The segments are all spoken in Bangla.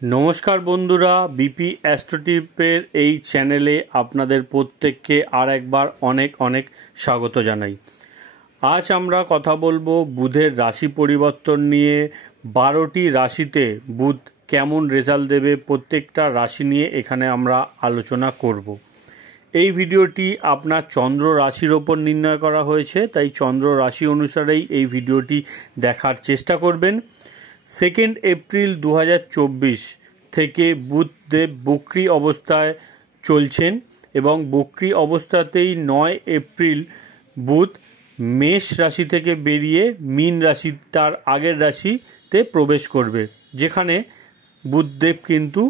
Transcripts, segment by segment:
नमस्कार बंधुरा बीपी एस्ट्रोटिपेर এই চ্যানেলে আপনাদের প্রত্যেককে আর একবার অনেক অনেক স্বাগত জানাই। আজ আমরা কথা বলবো বুধের রাশি পরিবর্তন নিয়ে। 12টি রাশিতে বুধ কেমন রেজাল্ট দেবে প্রত্যেকটা রাশি নিয়ে এখানে আমরা আলোচনা করব। এই ভিডিওটি আপনার চন্দ্র রাশির ওপর নির্ণয় করা হয়েছে, তাই চন্দ্র রাশি অনুসারেই এই ভিডিওটি দেখার চেষ্টা করবেন। 2 এপ্রিল 2024 থেকে বুধদেব বক্রী অবস্থায় চলছেন এবং বক্রী অবস্থাতেই 9 এপ্রিল বুধ মেষ রাশি থেকে বেরিয়ে মীন রাশি তার আগের রাশিতে প্রবেশ করবে, যেখানে বুধদেব কিন্তু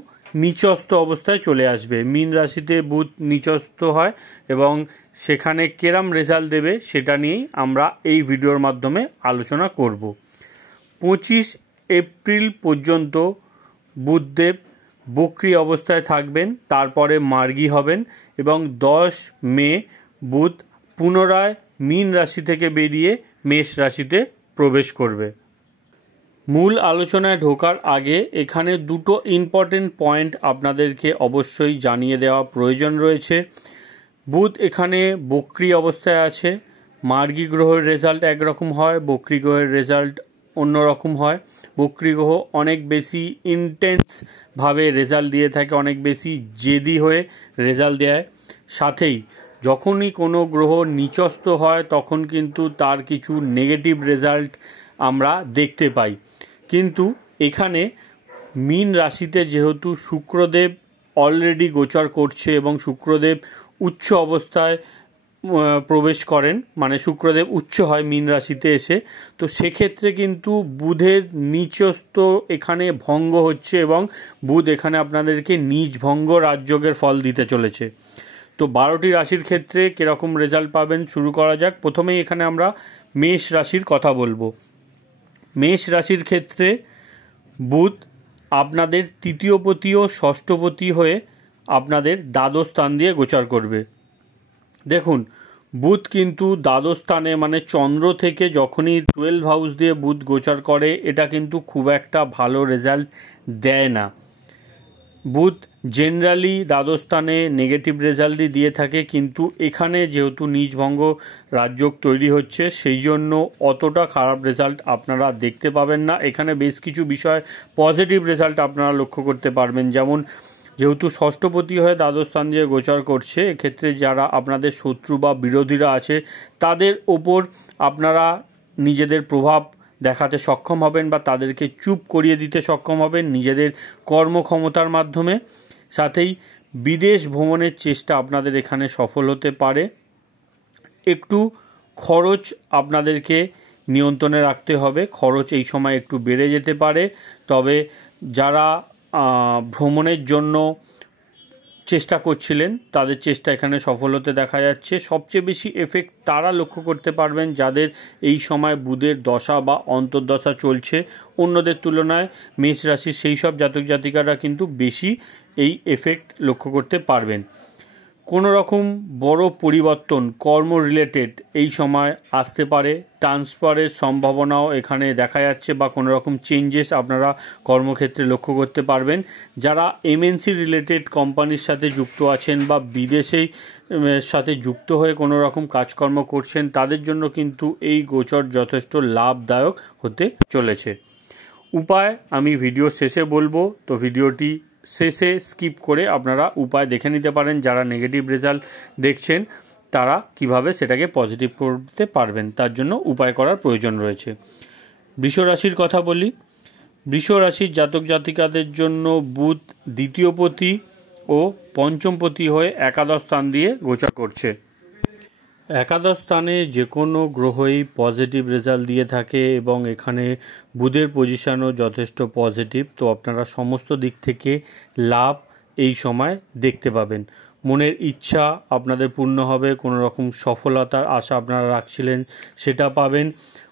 নিচস্থ অবস্থায় চলে আসবে। মীন রাশিতে বুধ নিচস্থ হয় এবং সেখানে কেরম রেজাল্ট দেবে সেটা নিয়েই আমরা এই ভিডিওর মাধ্যমে আলোচনা করব। 25 এপ্রিল পর্যন্ত বুধদেব বক্রী অবস্থায় থাকবেন, তারপরে মার্গী হবেন এবং 10 মে বুধ পুনরায় মীন রাশি থেকে বেরিয়ে মেষ রাশিতে প্রবেশ করবে। মূল আলোচনায় ঢোকার আগে এখানে দুটো ইম্পর্টেন্ট পয়েন্ট আপনাদেরকে অবশ্যই জানিয়ে দেওয়া প্রয়োজন রয়েছে। বুধ এখানে বক্রী অবস্থায় আছে। মার্গী গ্রহের রেজাল্ট একরকম হয়, বক্রী গ্রহের রেজাল্ট অন্যরকম হয়। বক্রী গ্রহ অনেক বেশি ইন্টেন্সভাবে রেজাল্ট দিয়ে থাকে, অনেক বেশি জেদি হয়ে রেজাল্ট দেয়। সাথেই যখনই কোনো গ্রহ নিচস্থ হয় তখন কিন্তু তার কিছু নেগেটিভ রেজাল্ট আমরা দেখতে পাই। কিন্তু এখানে মীন রাশিতে যেহেতু শুক্রদেব অলরেডি গোচর করছে এবং শুক্রদেব উচ্চ অবস্থায় প্রবেশ করেন, মানে শুক্রদেব উচ্চ হয় মীন রাশিতে এসে, তো সেক্ষেত্রে কিন্তু বুধের নিচস্থ এখানে ভঙ্গ হচ্ছে এবং বুধ এখানে আপনাদেরকে নিজ ভঙ্গ রাজযোগের ফল দিতে চলেছে। তো 12টি রাশির ক্ষেত্রে কীরকম রেজাল্ট পাবেন শুরু করা যাক। প্রথমেই এখানে আমরা মেষ রাশির কথা বলবো। মেষ রাশির ক্ষেত্রে বুধ আপনাদের তৃতীয়পতি ও ষষ্ঠপতি হয়ে আপনাদের দ্বাদশ স্থান দিয়ে গোচর করবে। দেখুন, বুধ কিন্তু দ্বাদশ স্থানে মানে চন্দ্র থেকে যখনই 12 হাউস দিয়ে বুধ গোচর করে এটা কিন্তু খুব একটা ভালো রেজাল্ট দেয় না। বুধ জেনারেলি দ্বাদশ স্থানে নেগেটিভ রেজাল্টই দিয়ে থাকে, কিন্তু এখানে যেহেতু নিজভঙ্গ রাজযোগ তৈরি হচ্ছে সেই জন্য অতটা খারাপ রেজাল্ট আপনারা দেখতে পাবেন না। এখানে বেশ কিছু বিষয় পজিটিভ রেজাল্ট আপনারা লক্ষ্য করতে পারবেন, যেমন যেহেতু ষষ্ঠপতি হয়ে দ্বাদশ স্থান দিয়ে গোচর করছে, এক্ষেত্রে যারা আপনাদের শত্রু বা বিরোধীরা আছে তাদের ওপর আপনারা নিজেদের প্রভাব দেখাতে সক্ষম হবেন বা তাদেরকে চুপ করিয়ে দিতে সক্ষম হবেন নিজেদের কর্মক্ষমতার মাধ্যমে। সাথেই বিদেশ ভ্রমণের চেষ্টা আপনাদের এখানে সফল হতে পারে। একটু খরচ আপনাদেরকে নিয়ন্ত্রণে রাখতে হবে, খরচ এই সময় একটু বেড়ে যেতে পারে। তবে যারা ভ্রমণের জন্য চেষ্টা করছিলেন তাদের চেষ্টা এখানে সফল হতে দেখা যাচ্ছে। সবচেয়ে বেশি এফেক্ট তারা লক্ষ্য করতে পারবেন যাদের এই সময় বুধের দশা বা অন্তর্দশা চলছে। অন্যদের তুলনায় মেষ রাশির সেই সব জাতক জাতিকারা কিন্তু বেশি এই এফেক্ট লক্ষ্য করতে পারবেন। কোনো রকম বড় পরিবর্তন কর্ম রিলেটেড এই সময় আসতে পারে, ট্রান্সফারের সম্ভাবনাও এখানে দেখা যাচ্ছে বা কোনো রকম চেঞ্জেস আপনারা কর্মক্ষেত্রে লক্ষ্য করতে পারবেন। যারা এমএনসি রিলেটেড কোম্পানির সাথে যুক্ত আছেন বা বিদেশের সাথে যুক্ত হয়ে কোনো রকম কাজকর্ম করছেন তাদের জন্য কিন্তু এই গোচর যথেষ্ট লাভদায়ক হতে চলেছে। উপায় আমি ভিডিও শেষে বলবো, তো ভিডিওটি শেষে স্কিপ করে আপনারা উপায় দেখে নিতে পারেন। যারা নেগেটিভ রেজাল্ট দেখছেন তারা কিভাবে সেটাকে পজিটিভ করতে পারবেন, তার জন্য উপায় করার প্রয়োজন রয়েছে। বৃষ রাশির কথা বলি। বৃষ রাশির জাতক জাতিকাদের জন্য বুধ দ্বিতীয়পতি ও পঞ্চমপতি হয়ে একাদশ স্থান দিয়ে গোচর করছে। একাদশ স্থানে যে কোনো গ্রহই পজিটিভ রেজাল্ট দিয়ে থাকে এবং এখানে বুধের পজিশনও যথেষ্ট পজিটিভ, তো আপনারা সমস্ত দিক থেকে লাভ এই সময় দেখতে পাবেন। মনের ইচ্ছা আপনাদের পূর্ণ হবে, কোনো রকম সফলতার আশা আপনারা রাখছিলেন সেটা পাবেন।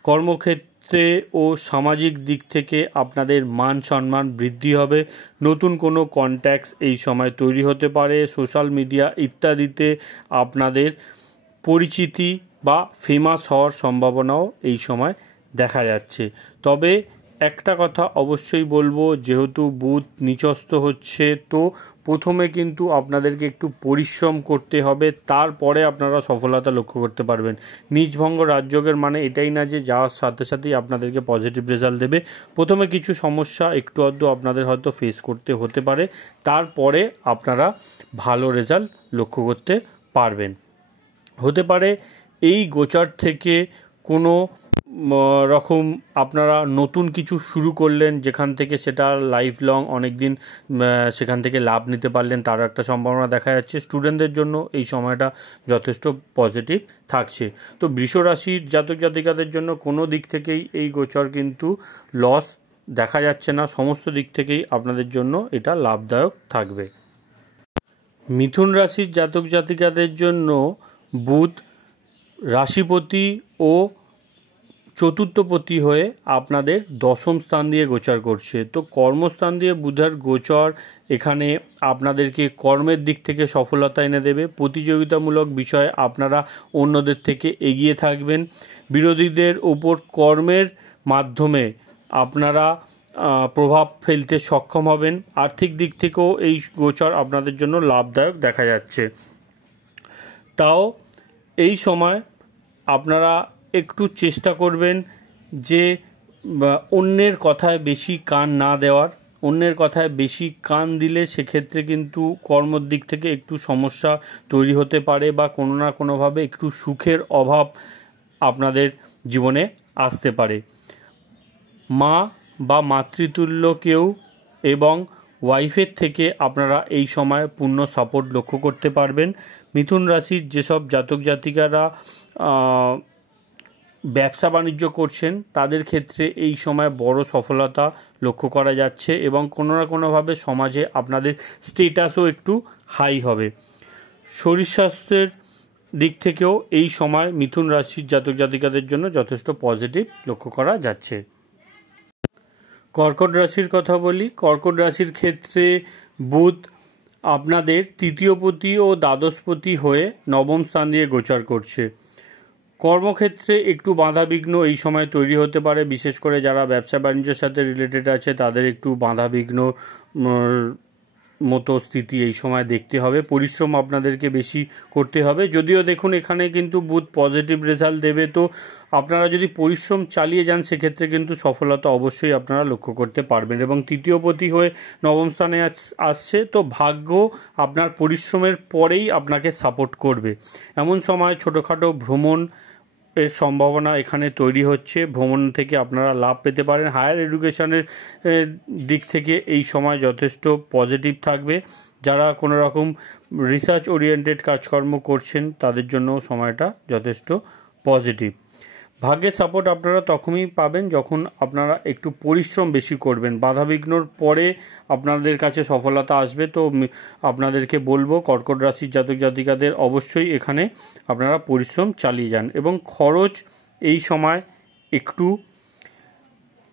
কর্মক্ষেত্রে ও সামাজিক দিক থেকে আপনাদের মান সম্মান বৃদ্ধি হবে। নতুন কোনো কন্ট্যাক্টস এই সময় তৈরি হতে পারে। সোশ্যাল মিডিয়া ইত্যাদিতে আপনাদের পরিচিতি বা ফেমাস হওয়ার সম্ভাবনাও এই সময় দেখা যাচ্ছে। তবে একটা কথা অবশ্যই বলবো, যেহেতু বুধ নিচস্থ হচ্ছে, তো প্রথমে কিন্তু আপনাদেরকে একটু পরিশ্রম করতে হবে, তারপরে আপনারা সফলতা লক্ষ্য করতে পারবেন। নীচভঙ্গ রাজযোগের মানে এটাই না যে যাওয়ার সাথে সাথেই আপনাদেরকে পজিটিভ রেজাল্ট দেবে। প্রথমে কিছু সমস্যা একটু আধটু আপনাদের হয়তো ফেস করতে হতে পারে, তারপরে আপনারা ভালো রেজাল্ট লক্ষ্য করতে পারবেন। হতে পারে এই গোচর থেকে কোনো রকম আপনারা নতুন কিছু শুরু করলেন, যেখান থেকে সেটা লাইফ লং অনেক দিন সেখান থেকে লাভ নিতে পারলেন, তার একটা সম্ভাবনা দেখা যাচ্ছে। স্টুডেন্টদের জন্য এই সময়টা যথেষ্ট পজিটিভ থাকছে। তো বৃষ রাশির জাতক জাতিকাদের জন্য কোনো দিক থেকেই এই গোচর কিন্তু লস দেখা যাচ্ছে না, সমস্ত দিক থেকেই আপনাদের জন্য এটা লাভদায়ক থাকবে। মিথুন রাশির জাতক জাতিকাদের জন্য বুধ রাশিপতি ও চতুর্থপতি হয়ে আপনাদের দশম স্থান দিয়ে গোচর করছে। তো কর্মস্থান দিয়ে বুধের গোচর এখানে আপনাদেরকে কর্মের দিক থেকে সফলতা এনে দেবে। প্রতিযোগিতামূলক বিষয়ে আপনারা অন্যদের থেকে এগিয়ে থাকবেন। বিরোধীদের ওপর কর্মের মাধ্যমে আপনারা প্রভাব ফেলতে সক্ষম হবেন। আর্থিক দিক থেকেও এই গোচর আপনাদের জন্য লাভদায়ক দেখা যাচ্ছে। তাও এই সময় আপনারা একটু চেষ্টা করবেন যে অন্যের কথায় বেশি কান না দেওয়ার। অন্যের কথায় বেশি কান দিলে সেক্ষেত্রে কিন্তু কর্মর দিক থেকে একটু সমস্যা তৈরি হতে পারে, বা কোনো না কোনোভাবে একটু সুখের অভাব আপনাদের জীবনে আসতে পারে। মা বা মাতৃতুল্য কেউ এবং ওয়াইফের থেকে আপনারা এই সময় পূর্ণ সাপোর্ট লক্ষ্য করতে পারবেন। মিথুন রাশির যেসব জাতক জাতিকারা ব্যবসা বাণিজ্য করছেন তাদের ক্ষেত্রে এই সময় বড় সফলতা লক্ষ্য করা যাচ্ছে, এবং কোনো না কোনোভাবে সমাজে আপনাদের স্টেটাসও একটু হাই হবে। শরীর স্বাস্থ্যের দিক থেকেও এই সময় মিথুন রাশির জাতক জাতিকাদের জন্য যথেষ্ট পজিটিভ লক্ষ্য করা যাচ্ছে। কর্কট রাশির কথা বলি। কর্কট রাশির ক্ষেত্রে বুধ আপনাদের তৃতীয়পতি ও দ্বাদশপতি হয়ে নবম স্থান দিয়ে গোচর করছে। কর্মক্ষেত্রে একটু বাধাবিঘ্ন এই সময় তৈরি হতে পারে, বিশেষ করে যারা ব্যবসা বাণিজ্যের সাথে রিলেটেড আছে তাদের একটু বাধাবিঘ্ন মতো স্থিতি এই সময় দেখতে হবে। পরিশ্রম আপনাদেরকে বেশি করতে হবে। যদিও দেখুন এখানে কিন্তু বুধ পজিটিভ রেজাল্ট দেবে, তো আপনারা যদি পরিশ্রম চালিয়ে যান সেক্ষেত্রে কিন্তু সফলতা অবশ্যই আপনারা লক্ষ্য করতে পারবেন। এবং তৃতীয়পতি হয়ে নবম স্থানে আসছে, তো ভাগ্য আপনার পরিশ্রমের পরেই আপনাকে সাপোর্ট করবে। এমন সময় ছোটোখাটো ভ্রমণ এর সম্ভাবনা এখানে তৈরি হচ্ছে। ভ্রমণ থেকে আপনারা লাভ পেতে পারেন। হায়ার এডুকেশনের দিক থেকে এই সময় যথেষ্ট পজিটিভ থাকবে। যারা কোনো রকম রিসার্চ ওরিয়েন্টেড কাজকর্ম করছেন তাদের জন্য সময়টা যথেষ্ট পজিটিভ। ভাগ্যের সাপোর্ট আপনারা তখনই পাবেন যখন আপনারা একটু পরিশ্রম বেশি করবেন। বাধাবিঘ্নর পরে আপনাদের কাছে সফলতা আসবে। তো আপনাদেরকে বলবো কর্কট রাশির জাতক জাতিকাদের অবশ্যই এখানে আপনারা পরিশ্রম চালিয়ে যান, এবং খরচ এই সময় একটু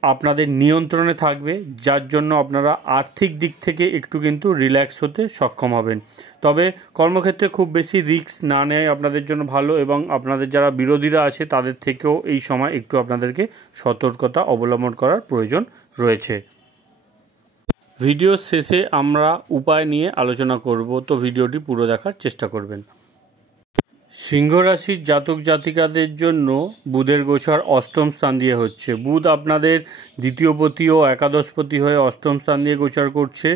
আপনাদের নিয়ন্ত্রণে থাকবে, যার জন্য আপনারা আর্থিক দিক থেকে একটু কিন্তু রিল্যাক্স হতে সক্ষম হবেন। তবে কর্মক্ষেত্রে খুব বেশি রিস্ক না নেয় আপনাদের জন্য ভালো, এবং আপনাদের যারা বিরোধীরা আছে তাদের থেকেও এই সময় একটু আপনাদেরকে সতর্কতা অবলম্বন করার প্রয়োজন রয়েছে। ভিডিওর শেষে আমরা উপায় নিয়ে আলোচনা করব, তো ভিডিওটি পুরো দেখার চেষ্টা করবেন। সিংহ রাশির জাতক জাতিকাদের জন্য বুধের গোচর অষ্টম স্থান দিয়ে হচ্ছে। বুধ আপনাদের দ্বিতীয়পতি ও একাদশপতি হয়ে অষ্টম স্থান দিয়ে গোচর করছে।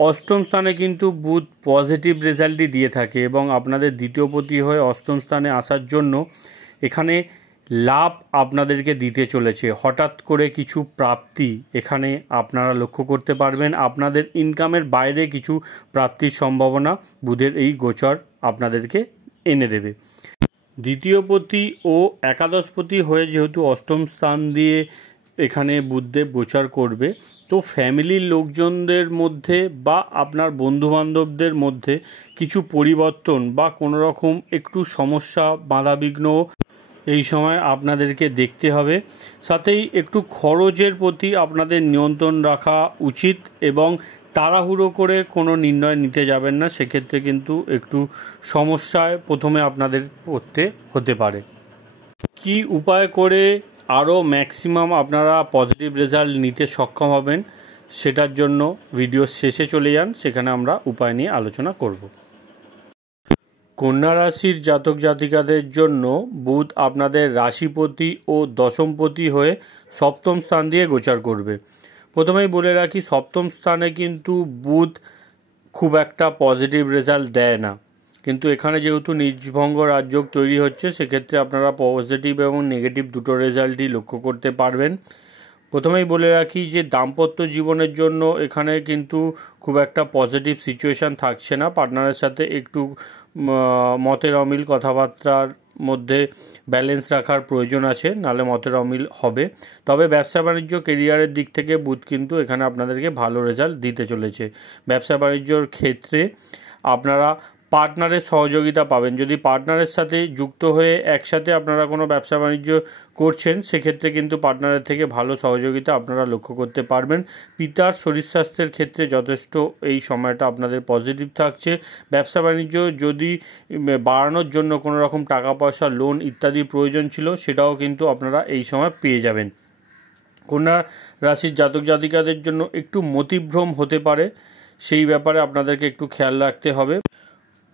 অষ্টম স্থানে কিন্তু বুধ পজিটিভ রেজাল্টই দিয়ে থাকে, এবং আপনাদের দ্বিতীয়পতি হয়ে অষ্টম স্থানে আসার জন্য এখানে লাভ আপনাদেরকে দিতে চলেছে। হঠাৎ করে কিছু প্রাপ্তি এখানে আপনারা লক্ষ্য করতে পারবেন। আপনাদের ইনকামের বাইরে কিছু প্রাপ্তির সম্ভাবনা বুধের এই গোচর আপনাদেরকে এনে দেবে। দ্বিতীয়পতি ও একাদশপতি হয়ে যেহেতু অষ্টম স্থান দিয়ে এখানে বুধদেব গোচর করবে, তো ফ্যামিলির লোকজনদের মধ্যে বা আপনার বন্ধুবান্ধবদের মধ্যে কিছু পরিবর্তন বা কোনো রকম একটু সমস্যা বাধাবিঘ্ন এই সময় আপনাদেরকে দেখতে হবে। সাথেই একটু খরচের প্রতি আপনাদের নিয়ন্ত্রণ রাখা উচিত, এবং তাড়াহুড়ো করে কোনো নির্ণয় নিতে যাবেন না, সেক্ষেত্রে কিন্তু একটু সমস্যায় প্রথমে আপনাদের পড়তে হতে পারে। কি উপায় করে আরও ম্যাক্সিমাম আপনারা পজিটিভ রেজাল্ট নিতে সক্ষম হবেন, সেটার জন্য ভিডিও শেষে চলে যান, সেখানে আমরা উপায় নিয়ে আলোচনা করব। কন্যা রাশির জাতক জাতিকাদের জন্য বুধ আপনাদের রাশিপতি ও দশমপতি হয়ে সপ্তম স্থান দিয়ে গোচর করবে। প্রথমেই বলে রাখি, সপ্তম স্থানে কিন্তু বুধ খুব একটা পজিটিভ রেজাল্ট দেয় না, কিন্তু এখানে যেহেতু নিজভঙ্গ রাজযোগ তৈরি হচ্ছে, সেক্ষেত্রে আপনারা পজিটিভ এবং নেগেটিভ দুটো রেজাল্টই লক্ষ্য করতে পারবেন। প্রথমেই বলে রাখি যে দাম্পত্য জীবনের জন্য এখানে কিন্তু খুব একটা পজিটিভ সিচুয়েশান থাকছে না। পার্টনারের সাথে একটু মতের অমিল, কথাবার্তার মধ্যে ব্যালেন্স রাখার প্রয়োজন আছে, নাহলে মতের অমিল হবে। তবে ব্যবসা বাণিজ্য কেরিয়ারের দিক থেকে বুধ কিন্তু এখানে আপনাদেরকে ভালো রেজাল্ট দিতে চলেছে। ব্যবসা বাণিজ্যর ক্ষেত্রে আপনারা পার্টনারের সহযোগিতা পাবেন। যদি পার্টনারের সাথে যুক্ত হয়ে একসাথে আপনারা কোনো ব্যবসা বাণিজ্য করছেন, সেক্ষেত্রে কিন্তু পার্টনারের থেকে ভালো সহযোগিতা আপনারা লক্ষ্য করতে পারবেন। পিতার শরীর স্বাস্থ্যের ক্ষেত্রে যথেষ্ট এই সময়টা আপনাদের পজিটিভ থাকছে। ব্যবসা বাণিজ্য যদি বাড়ানোর জন্য কোনো রকম টাকা পয়সা, লোন ইত্যাদি প্রয়োজন ছিল, সেটাও কিন্তু আপনারা এই সময় পেয়ে যাবেন। কন্যা রাশির জাতক জাতিকাদের জন্য একটু মতিভ্রম হতে পারে, সেই ব্যাপারে আপনাদেরকে একটু খেয়াল রাখতে হবে।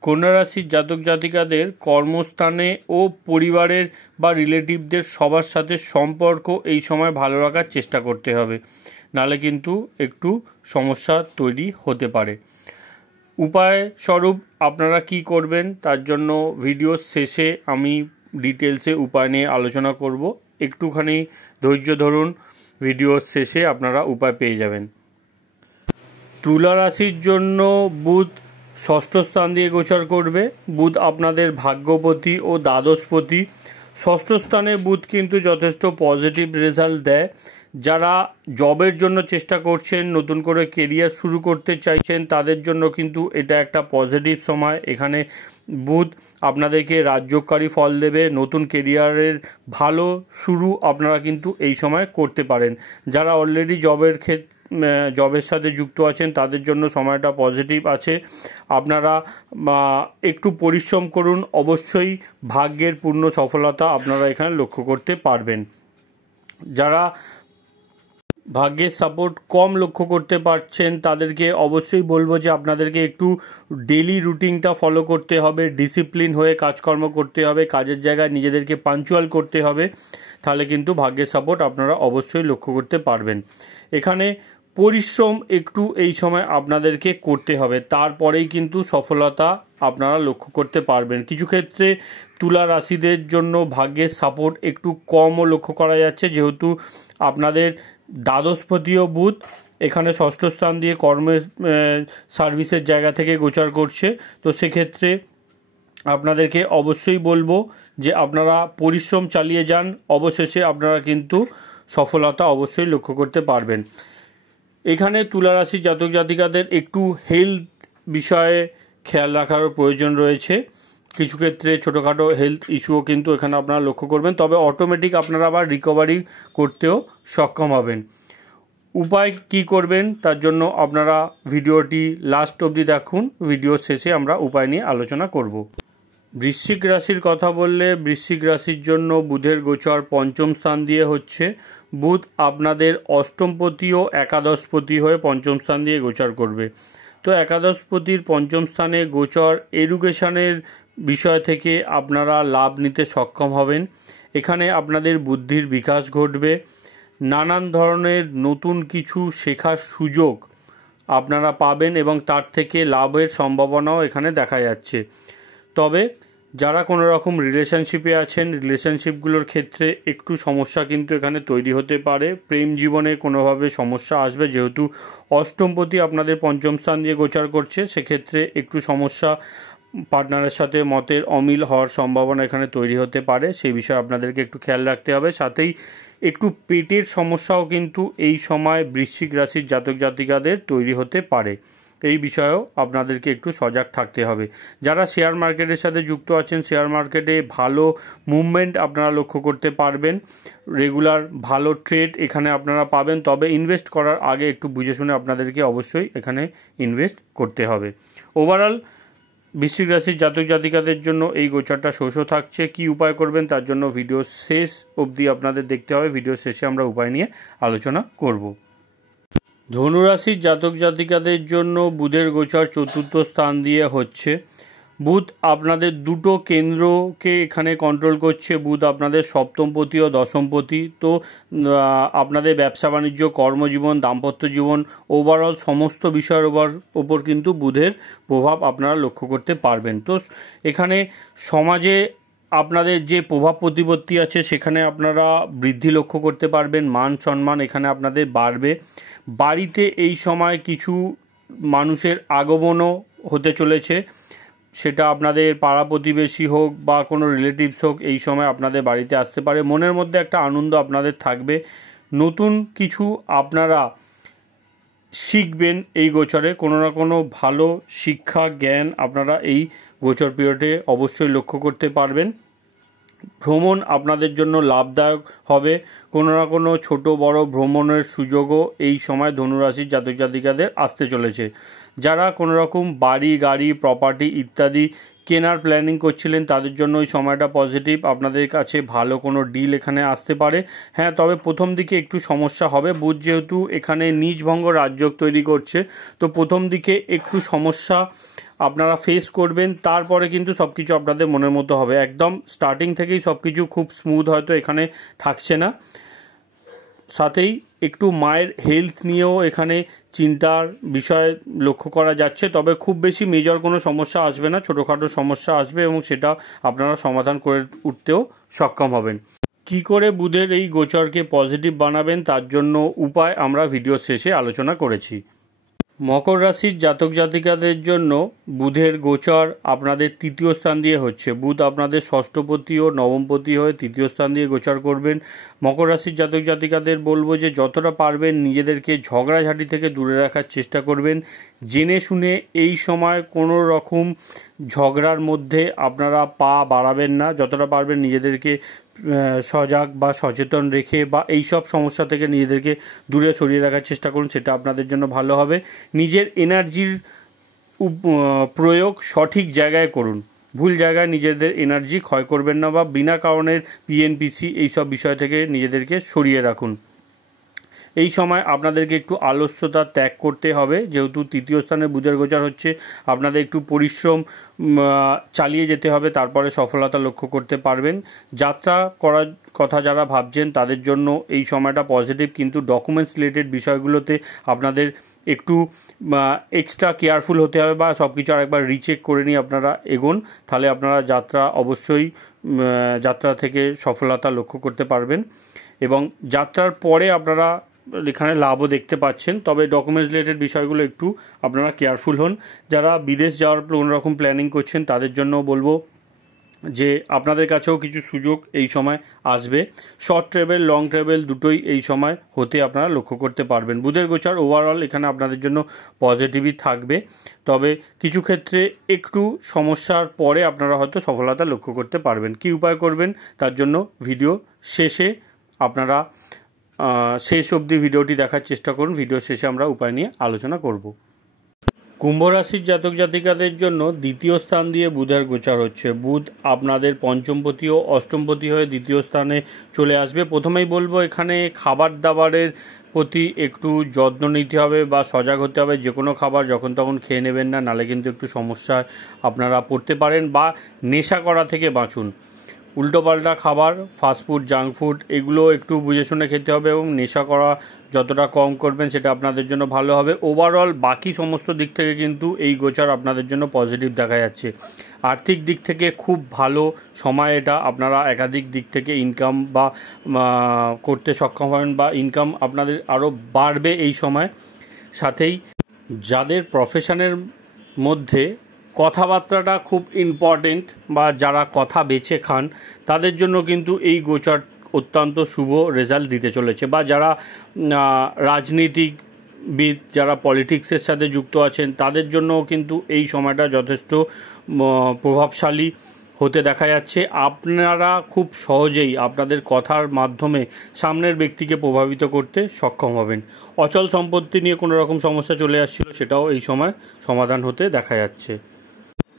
কন্যা রাশির জাতক জাতিকাদের কর্মস্থানে ও পরিবারের বা রিলেটিভদের সবার সাথে সম্পর্ক এই সময় ভালো রাখার চেষ্টা করতে হবে, নাহলে কিন্তু একটু সমস্যা তৈরি হতে পারে। উপায় স্বরূপ আপনারা কি করবেন, তার জন্য ভিডিওর শেষে আমি ডিটেলসে উপায় নিয়ে আলোচনা করব। একটুখানি ধৈর্য ধরুন, ভিডিওর শেষে আপনারা উপায় পেয়ে যাবেন। তুলা রাশির জন্য বুধ ষষ্ঠ স্থান দিয়ে গোচর করবে। বুধ আপনাদের ভাগ্যপতি ও দ্বাদশপতি। ষষ্ঠ স্থানে বুধ কিন্তু যথেষ্ট পজিটিভ রেজাল্ট দেয়। যারা জবের জন্য চেষ্টা করছেন, নতুন করে কেরিয়ার শুরু করতে চাইছেন, তাদের জন্য কিন্তু এটা একটা পজিটিভ সময়। এখানে বুধ আপনাদেরকে রাজযোগকারী ফল দেবে। নতুন কেরিয়ারের ভালো শুরু আপনারা কিন্তু এই সময় করতে পারেন। যারা অলরেডি জবের সাথে যুক্ত আছেন, তাদের জন্য সময়টা পজিটিভ আছে। আপনারা একটু পরিশ্রম করুন, অবশ্যই ভাগ্যের পূর্ণ সফলতা আপনারা এখানে লক্ষ্য করতে পারবেন। যারা ভাগ্যের সাপোর্ট কম লক্ষ্য করতে পারছেন, তাদেরকে অবশ্যই বলবো যে আপনাদেরকে একটু ডেলি রুটিনটা ফলো করতে হবে, ডিসিপ্লিন হয়ে কাজকর্ম করতে হবে, কাজের জায়গায় নিজেদেরকে পাঞ্চুয়াল করতে হবে, তাহলে কিন্তু ভাগ্যের সাপোর্ট আপনারা অবশ্যই লক্ষ্য করতে পারবেন। এখানে পরিশ্রম একটু এই সময় আপনাদেরকে করতে হবে, তারপরেই কিন্তু সফলতা আপনারা লক্ষ্য করতে পারবেন। কিছু ক্ষেত্রে তুলা রাশিদের জন্য ভাগ্যের সাপোর্ট একটু কমও লক্ষ্য করা যাচ্ছে, যেহেতু আপনাদের দ্বাদশপতিও বুধ এখানে ষষ্ঠ স্থান দিয়ে কর্মের সার্ভিসের জায়গা থেকে গোচর করছে। তো সেক্ষেত্রে আপনাদেরকে অবশ্যই বলবো যে আপনারা পরিশ্রম চালিয়ে যান, অবশেষে আপনারা কিন্তু সফলতা অবশ্যই লক্ষ্য করতে পারবেন। এখানে তুলা রাশির জাতক জাতিকাদের একটু হেলথ বিষয়ে খেয়াল রাখারও প্রয়োজন রয়েছে। কিছু ক্ষেত্রে ছোটোখাটো হেলথ ইস্যুও কিন্তু এখানে আপনারা লক্ষ্য করবেন, তবে অটোমেটিক আপনারা আবার রিকভারি করতেও সক্ষম হবেন। উপায় কি করবেন, তার জন্য আপনারা ভিডিওটি লাস্ট অবধি দেখুন। ভিডিওর শেষে আমরা উপায় নিয়ে আলোচনা করব। বৃশ্চিক রাশির কথা বললে, বৃশ্চিক রাশির জন্য বুধের গোচর পঞ্চম স্থান দিয়ে হচ্ছে। বুধ আপনাদের অষ্টমপতি ও একাদশপতি হয়ে পঞ্চম স্থান দিয়ে গোচর করবে। তো একাদশপতির পঞ্চম স্থানে গোচর এডুকেশনের বিষয় থেকে আপনারা লাভ নিতে সক্ষম হবেন। এখানে আপনাদের বুদ্ধির বিকাশ ঘটবে, নানান ধরনের নতুন কিছু শেখার সুযোগ আপনারা পাবেন এবং তার থেকে লাভের সম্ভাবনাও এখানে দেখা যাচ্ছে। তবে যারা কোনো রকম রিলেশনশিপে আছেন, রিলেশনশিপগুলোর ক্ষেত্রে একটু সমস্যা কিন্তু এখানে তৈরি হতে পারে। প্রেম জীবনে কোনোভাবে সমস্যা আসবে, যেহেতু অষ্টমপতি আপনাদের পঞ্চম স্থান দিয়ে গোচর করছে, সেক্ষেত্রে একটু সমস্যা, পার্টনারের সাথে মতের অমিল হওয়ার সম্ভাবনা এখানে তৈরি হতে পারে। সেই বিষয়ে আপনাদেরকে একটু খেয়াল রাখতে হবে। সাথেই একটু পেটের সমস্যাও কিন্তু এই সময় বৃশ্চিক রাশির জাতক জাতিকাদের তৈরি হতে পারে, এই বিষয়েও আপনাদেরকে একটু সজাগ থাকতে হবে। যারা শেয়ার মার্কেটের সাথে যুক্ত আছেন, শেয়ার মার্কেটে ভালো মুভমেন্ট আপনারা লক্ষ্য করতে পারবেন, রেগুলার ভালো ট্রেড এখানে আপনারা পাবেন। তবে ইনভেস্ট করার আগে একটু বুঝে শুনে আপনাদেরকে অবশ্যই এখানে ইনভেস্ট করতে হবে। ওভারঅল বৃশ্চিক রাশির জাতক জাতিকাদের জন্য এই গোচরটা শোষও থাকছে। কি উপায় করবেন তার জন্য ভিডিও শেষ অবধি আপনাদের দেখতে হবে। ভিডিও শেষে আমরা উপায় নিয়ে আলোচনা করব। ধনুরাশির জাতক জাতিকাদের জন্য বুধের গোচর চতুর্থ স্থান দিয়ে হচ্ছে। বুধ আপনাদের দুটো কেন্দ্রকে এখানে কন্ট্রোল করছে। বুধ আপনাদের সপ্তমপতি ও দশমপতি। তো আপনাদের ব্যবসা বাণিজ্য, কর্মজীবন, দাম্পত্য জীবন, ওভারঅল সমস্ত বিষয়ের ওপর কিন্তু বুধের প্রভাব আপনারা লক্ষ্য করতে পারবেন। তো এখানে সমাজে আপনাদের যে প্রভাব প্রতিপত্তি আছে সেখানে আপনারা বৃদ্ধি লক্ষ্য করতে পারবেন। মান সম্মান এখানে আপনাদের বাড়বে। বাড়িতে এই সময় কিছু মানুষের আগমনও হতে চলেছে, সেটা আপনাদের পাড়া প্রতিবেশী হোক বা কোনো রিলেটিভস হোক, এই সময় আপনাদের বাড়িতে আসতে পারে। মনের মধ্যে একটা আনন্দ আপনাদের থাকবে। নতুন কিছু আপনারা শিখবেন এই গোচরে। কোনো না কোনো ভালো শিক্ষা জ্ঞান আপনারা এই গোচর পিরিয়ডে অবশ্যই লক্ষ্য করতে পারবেন। ভ্রমণ আপনাদের জন্য লাভদায়ক হবে। কোনো না কোনো ছোট বড় ভ্রমণের সুযোগও এই সময় ধনুরাশির জাতক জাতিকাদের আসতে চলেছে। যারা কোনো রকম বাড়ি, গাড়ি, প্রপার্টি ইত্যাদি কেনার প্ল্যানিং করছিলেন তাদের জন্য এই সময়টা পজিটিভ। আপনাদের কাছে ভালো কোনো ডিল এখানে আসতে পারে। হ্যাঁ, তবে প্রথম দিকে একটু সমস্যা হবে। বুধ যেহেতু এখানে নীচভঙ্গ রাজযোগ তৈরি করছে, তো প্রথম দিকে একটু সমস্যা আপনারা ফেস করবেন। তারপরে কিন্তু সব কিছু আপনাদের মনের মতো হবে। একদম স্টার্টিং থেকেই সব কিছু খুব স্মুথ হয়তো এখানে থাকছে না। সাথেই একটু মায়ের হেলথ নিয়েও এখানে চিন্তার বিষয় লক্ষ্য করা যাচ্ছে। তবে খুব বেশি মেজর কোনো সমস্যা আসবে না, ছোটোখাটো সমস্যা আসবে এবং সেটা আপনারা সমাধান করে উঠতেও সক্ষম হবেন। কি করে বুধের এই গোচরকে পজিটিভ বানাবেন তার জন্য উপায় আমরা ভিডিও শেষে আলোচনা করেছি। মকর রাশির জাতক জাতিকাদের জন্য বুধের গোচর আপনাদের তৃতীয় স্থান দিয়ে হচ্ছে। বুধ আপনাদের ষষ্ঠপতি ও নবমপতি হয়ে তৃতীয় স্থান দিয়ে গোচর করবেন। মকর রাশির জাতক জাতিকাদের বলবো যে যতটা পারবেন নিজেদেরকে ঝগড়াঝাটি থেকে দূরে রাখার চেষ্টা করবেন। জেনে শুনে এই সময় কোনো রকম ঝগড়ার মধ্যে আপনারা পা বাড়াবেন না। যতটা পারবেন নিজেদেরকে সজাগ বা সচেতন রেখে বা এই সব সমস্যা থেকে নিজেদেরকে দূরে সরিয়ে রাখার চেষ্টা করুন, সেটা আপনাদের জন্য ভালো হবে। নিজের এনার্জির প্রয়োগ সঠিক জায়গায় করুন। ভুল জায়গায় নিজেদের এনার্জি ক্ষয় করবেন না বা বিনা কারণের পিএনপিসি এইসব বিষয় থেকে নিজেদেরকে সরিয়ে রাখুন। এই সময় আপনাদেরকে একটু আলস্যতা ত্যাগ করতে হবে। যেহেতু তৃতীয় স্থানে বুধের গোচর হচ্ছে, আপনাদের একটু পরিশ্রম চালিয়ে যেতে হবে, তারপরে সফলতা লক্ষ্য করতে পারবেন। যাত্রা করার কথা যারা ভাবছেন তাদের জন্য এই সময়টা পজিটিভ, কিন্তু ডকুমেন্টস রিলেটেড বিষয়গুলোতে আপনাদের একটু এক্সট্রা কেয়ারফুল হতে হবে বা সব কিছু আরেকবার রিচেক করে নিয়ে আপনারা এগোন। তাহলে আপনারা অবশ্যই যাত্রা থেকে সফলতা লক্ষ্য করতে পারবেন এবং যাত্রার পরে আপনারা এখানে লাভও দেখতে পাচ্ছেন। তবে ডকুমেন্টস রিলেটেড বিষয়গুলো একটু আপনারা কেয়ারফুল হন। যারা বিদেশ যাওয়ার কোনো রকম প্ল্যানিং করছেন তাদের জন্য বলবো যে আপনাদের কাছেও কিছু সুযোগ এই সময় আসবে। শর্ট ট্রাভেল, লং ট্রাভেল দুটোই এই সময় হতে আপনারা লক্ষ্য করতে পারবেন। বুধের গোচর ওভারঅল এখানে আপনাদের জন্য পজিটিভই থাকবে, তবে কিছু ক্ষেত্রে একটু সমস্যার পরে আপনারা হয়তো সফলতা লক্ষ্য করতে পারবেন। কি উপায় করবেন তার জন্য ভিডিও শেষে আপনারা শেষ অবধি ভিডিওটি দেখার চেষ্টা করুন। ভিডিও শেষে আমরা উপায় নিয়ে আলোচনা করব। কুম্ভ রাশির জাতক জাতিকাদের জন্য দ্বিতীয় স্থান দিয়ে বুধের গোচর হচ্ছে। বুধ আপনাদের পঞ্চমপতি ও অষ্টমপতি হয়ে দ্বিতীয় স্থানে চলে আসবে। প্রথমেই বলবো এখানে খাবার দাবারের প্রতি একটু যত্ন নিতে হবে বা সজাগ হতে হবে। যে কোনো খাবার যখন তখন খেয়ে নেবেন না, নাহলে কিন্তু একটু সমস্যায় আপনারা পড়তে পারেন। বা নেশা করা থেকে বাঁচুন। উল্টোপাল্টা খাবার, ফাস্টফুড, জাঙ্ক ফুড এগুলো একটু বুঝে শুনে খেতে হবে এবং নেশা করা যতটা কম করবেন সেটা আপনাদের জন্য ভালো হবে। ওভারঅল বাকি সমস্ত দিক থেকে কিন্তু এই গোচর আপনাদের জন্য পজিটিভ দেখা যাচ্ছে। আর্থিক দিক থেকে খুব ভালো সময় এটা। আপনারা একাধিক দিক থেকে ইনকাম বা করতে সক্ষম হবেন বা ইনকাম আপনাদের আরও বাড়বে এই সময়। সাথেই যাদের প্রফেশনের মধ্যে কথাবার্তাটা খুব ইম্পর্টেন্ট বা যারা কথা বেছে খান তাদের জন্য কিন্তু এই গোচর অত্যন্ত শুভ রেজাল্ট দিতে চলেছে। বা যারা রাজনীতিবিদ, যারা পলিটিক্সের সাথে যুক্ত আছেন তাদের জন্যও কিন্তু এই সময়টা যথেষ্ট প্রভাবশালী হতে দেখা যাচ্ছে। আপনারা খুব সহজেই আপনাদের কথার মাধ্যমে সামনের ব্যক্তিকে প্রভাবিত করতে সক্ষম হবেন। অচল সম্পত্তি নিয়ে কোনো রকম সমস্যা চলে আসছিল, সেটাও এই সময় সমাধান হতে দেখা যাচ্ছে।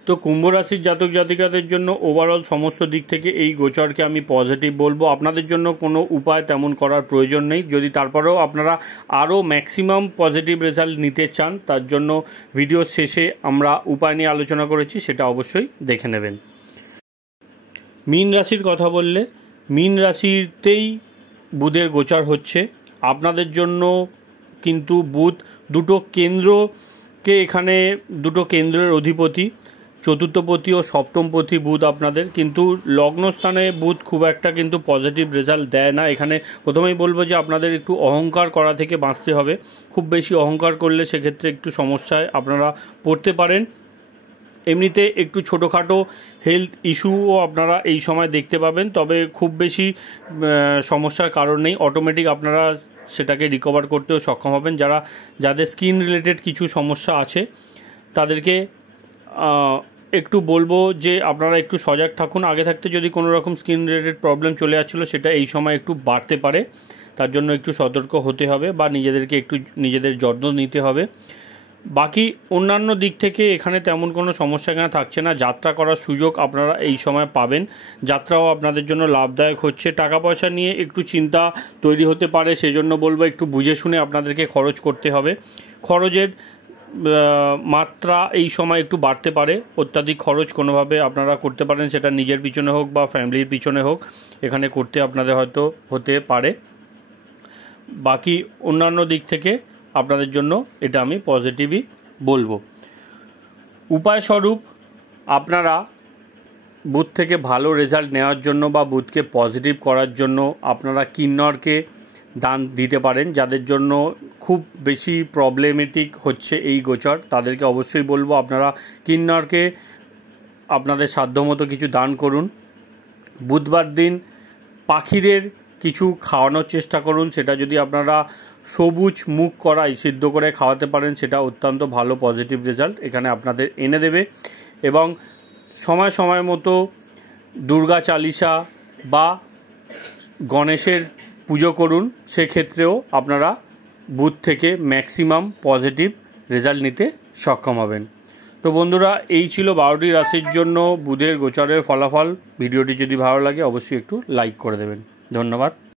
তো কুম্ভ রাশির জাতক জাতিকাদের জন্য ওভারঅল সমস্ত দিক থেকে এই গোচরকে আমি পজিটিভ বলবো। আপনাদের জন্য কোনো উপায় তেমন করার প্রয়োজন নেই। যদি তারপরেও আপনারা আরও ম্যাক্সিমাম পজিটিভ রেজাল্ট নিতে চান, তার জন্য ভিডিওর শেষে আমরা উপায় নিয়ে আলোচনা করেছি, সেটা অবশ্যই দেখে নেবেন। মীন রাশির কথা বললে, মীন রাশিতেই বুধের গোচর হচ্ছে। আপনাদের জন্য কিন্তু বুধ দুটো কেন্দ্রের অধিপতি, চতুর্থপতি ও সপ্তমপতি বুধ আপনাদের, কিন্তু লগ্নস্থানে বুধ খুব একটা কিন্তু পজিটিভ রেজাল্ট দেয় না। এখানে প্রথমেই বলবো যে আপনাদের একটু অহংকার করা থেকে বাঁচতে হবে। খুব বেশি অহংকার করলে সেক্ষেত্রে একটু সমস্যায় আপনারা পড়তে পারেন। এমনিতে একটু ছোটোখাটো হেলথ ইস্যুও আপনারা এই সময় দেখতে পাবেন, তবে খুব বেশি সমস্যার কারণ নেই। অটোমেটিক আপনারা সেটাকে রিকভার করতেও সক্ষম হবেন। যাদের স্কিন রিলেটেড কিছু সমস্যা আছে তাদেরকে একটু বলবো যে আপনারা একটু সজাগ থাকুন। আগে থাকতে যদি কোনো রকম স্কিন রিলেটেড প্রবলেম চলে আসছিলো, সেটা এই সময় একটু বাড়তে পারে, তার জন্য একটু সতর্ক হতে হবে বা নিজেদেরকে একটু নিজেদের যত্ন নিতে হবে। বাকি অন্যান্য দিক থেকে এখানে তেমন কোনো সমস্যা এখানে থাকছে না। যাত্রা করার সুযোগ আপনারা এই সময় পাবেন, যাত্রাও আপনাদের জন্য লাভদায়ক হচ্ছে। টাকা পয়সা নিয়ে একটু চিন্তা তৈরি হতে পারে, সেজন্য বলবো একটু বুঝে শুনে আপনাদেরকে খরচ করতে হবে। খরচের মাত্রা এই সময় একটু বাড়তে পারে। অত্যাধিক খরচ কোনোভাবে আপনারা করতে পারেন, সেটা নিজের পিছনে হোক বা ফ্যামিলির পিছনে হোক, এখানে করতে আপনাদের হয়তো হতে পারে। বাকি অন্যান্য দিক থেকে আপনাদের জন্য এটা আমি পজিটিভই বলবো। উপায়স্বরূপ আপনারা বুধ থেকে ভালো রেজাল্ট নেওয়ার জন্য বা বুধকে পজিটিভ করার জন্য আপনারা কিন্নরকে দান দিতে পারেন। যাদের জন্য খুব বেশি প্রবলেমেটিক হচ্ছে এই গোচর, তাদেরকে অবশ্যই বলবো আপনারা কিন্নরকে আপনাদের সাধ্যমতো কিছু দান করুন। বুধবার দিন পাখিদের কিছু খাওয়ানোর চেষ্টা করুন। সেটা যদি আপনারা সবুজ মুগ কড়াই সিদ্ধ করে খাওয়াতে পারেন, সেটা অত্যন্ত ভালো পজিটিভ রেজাল্ট এখানে আপনাদের এনে দেবে। এবং সময় সময় মতো দুর্গা চালিসা বা গণেশের পুজো করুন, সেক্ষেত্রেও আপনারা বুধ থেকে ম্যাক্সিমাম পজিটিভ রেজাল্ট নিতে সক্ষম হবেন। তো বন্ধুরা, এই ছিল 12টি রাশির জন্য বুধের গোচরের ফলাফল। ভিডিওটি যদি ভালো লাগে অবশ্যই একটু লাইক করে দেবেন। ধন্যবাদ।